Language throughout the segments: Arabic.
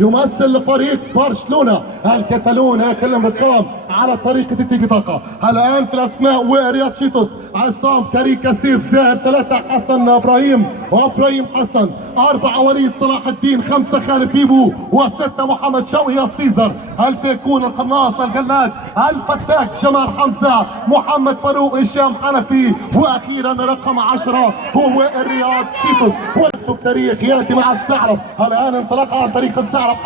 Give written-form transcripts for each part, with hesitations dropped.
يمثل فريق برشلونة الكتالون. هيكلم بالقام على طريقة التيكي تاكا. الآن في الأسماء ورياض شيتوس، عصام كاريكا، سيف زاهر، 3 حسن إبراهيم وإبراهيم حسن، 4 وليد صلاح الدين، 5 خالد بيبو، و6 محمد شوقي السيزر. هل سيكون القناص الجلاد الفتاك جمال حمزة، محمد فاروق، هشام حنفي، وأخيرا رقم 10 هو الرياض شيتوس. ويكتب تاريخ يأتي مع الثعلب. الآن انطلق عن طريق الثعلب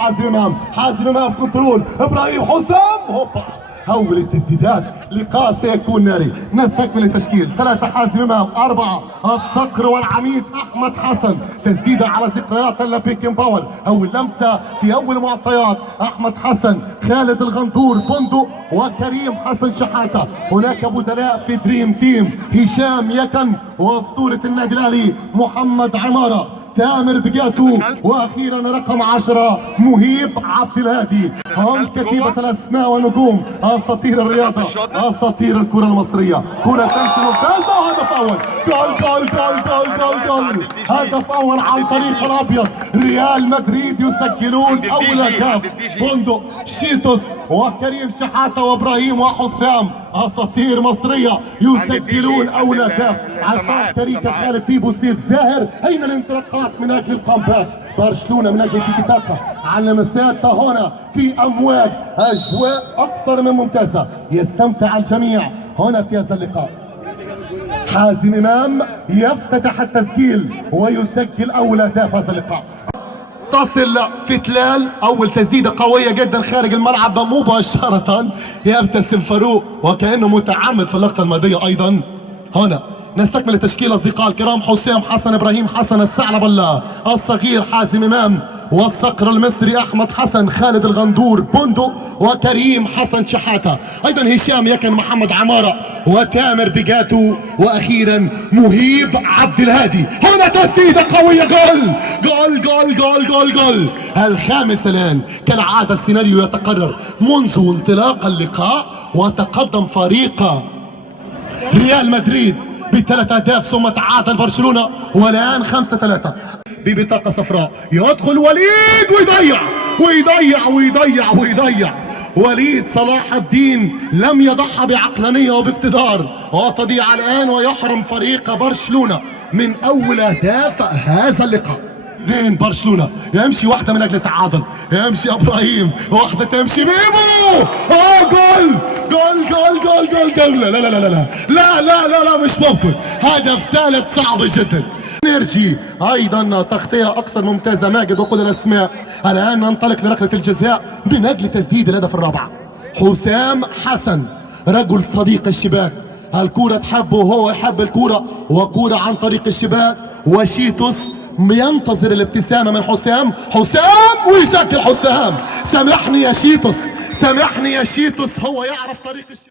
حازم امام كنترول، ابراهيم حسام، هوبا اول التسديدات. لقاء سيكون ناري. نستكمل التشكيل. 3 حازم امام، 4 الصقر والعميد احمد حسن. تسديده على ذكريات اللابيكن باور. اول لمسه في اول معطيات احمد حسن، خالد الغندور، بندق، وكريم حسن شحاته. هناك بدلاء في دريم تيم، هشام يكن، واسطوره النادي الاهلي محمد عماره، تامر بقاتو، واخيرا رقم 10 مهيب عبد الهادي. هم كتيبة الاسماء والنجوم، اساطير الرياضة، اساطير الكرة المصرية. كرة تمشي ممتازة وهدف اول. جول جول جول جول جول جول. هدف اول عن طريق الابيض. ريال مدريد يسجلون اول اهداف. بندق، شيتوس، وكريم شحاتة، وابراهيم وحسام، اساطير مصرية يسجلون اول اهداف. عصام كاريكا، خالد بيبو، سيف زاهر. اين الانطلاقات من اجل الكامباك؟ برشلونة من اجل التيكي تاكا على مساحة هنا في امواج، اجواء اكثر من ممتازة. يستمتع الجميع هنا في هذا اللقاء. حازم امام يفتتح التسجيل ويسجل اول اهداف هذا اللقاء. تصل في تلال اول تسديده قويه جدا خارج الملعب مباشره. يبتسم فاروق وكانه متعمد في اللقطه الماضيه ايضا. هنا نستكمل التشكيل اصدقاء الكرام. حسام حسن، ابراهيم حسن، الثعلب الصغير حازم امام، والصقر المصري احمد حسن، خالد الغندور، بندق، وكريم حسن شحاته. ايضا هشام يكن، محمد عماره، وتامر بقاتو، واخيرا مهيب عبد الهادي. هنا تسديده قويه. جول جول جول جول جول جول. الخامس الان. كالعاده السيناريو يتكرر منذ انطلاق اللقاء، وتقدم فريق ريال مدريد ب3 اهداف، ثم تعادل برشلونه، والان 5-3 ببطاقه صفراء. يدخل وليد ويضيع ويضيع ويضيع ويضيع. وليد صلاح الدين لم يضحى بعقلانيه وباقتدار، وتضيع الان ويحرم فريق برشلونه من اول اهداف هذا اللقاء. اثنين برشلونه، يمشي واحده من اجل التعادل، يمشي ابراهيم، واحده تمشي بيبو. جول جول جول جول جول جول. لا لا لا لا لا لا لا لا لا مش ممكن. هدف ثالث صعب جدا. نرجي ايضا تغطيه اكثر ممتازه. ماجد وكل الاسماء. الان ننطلق لركله الجزاء من اجل تسديد الهدف الرابع. حسام حسن رجل صديق الشباك، الكوره تحبه وهو يحب الكوره، وكوره عن طريق الشباك. وشيتوس ينتظر الابتسامه من حسام ويسجل حسام. سامحني يا شيتوس، سامحني يا شيتوس، هو يعرف طريق الشباك.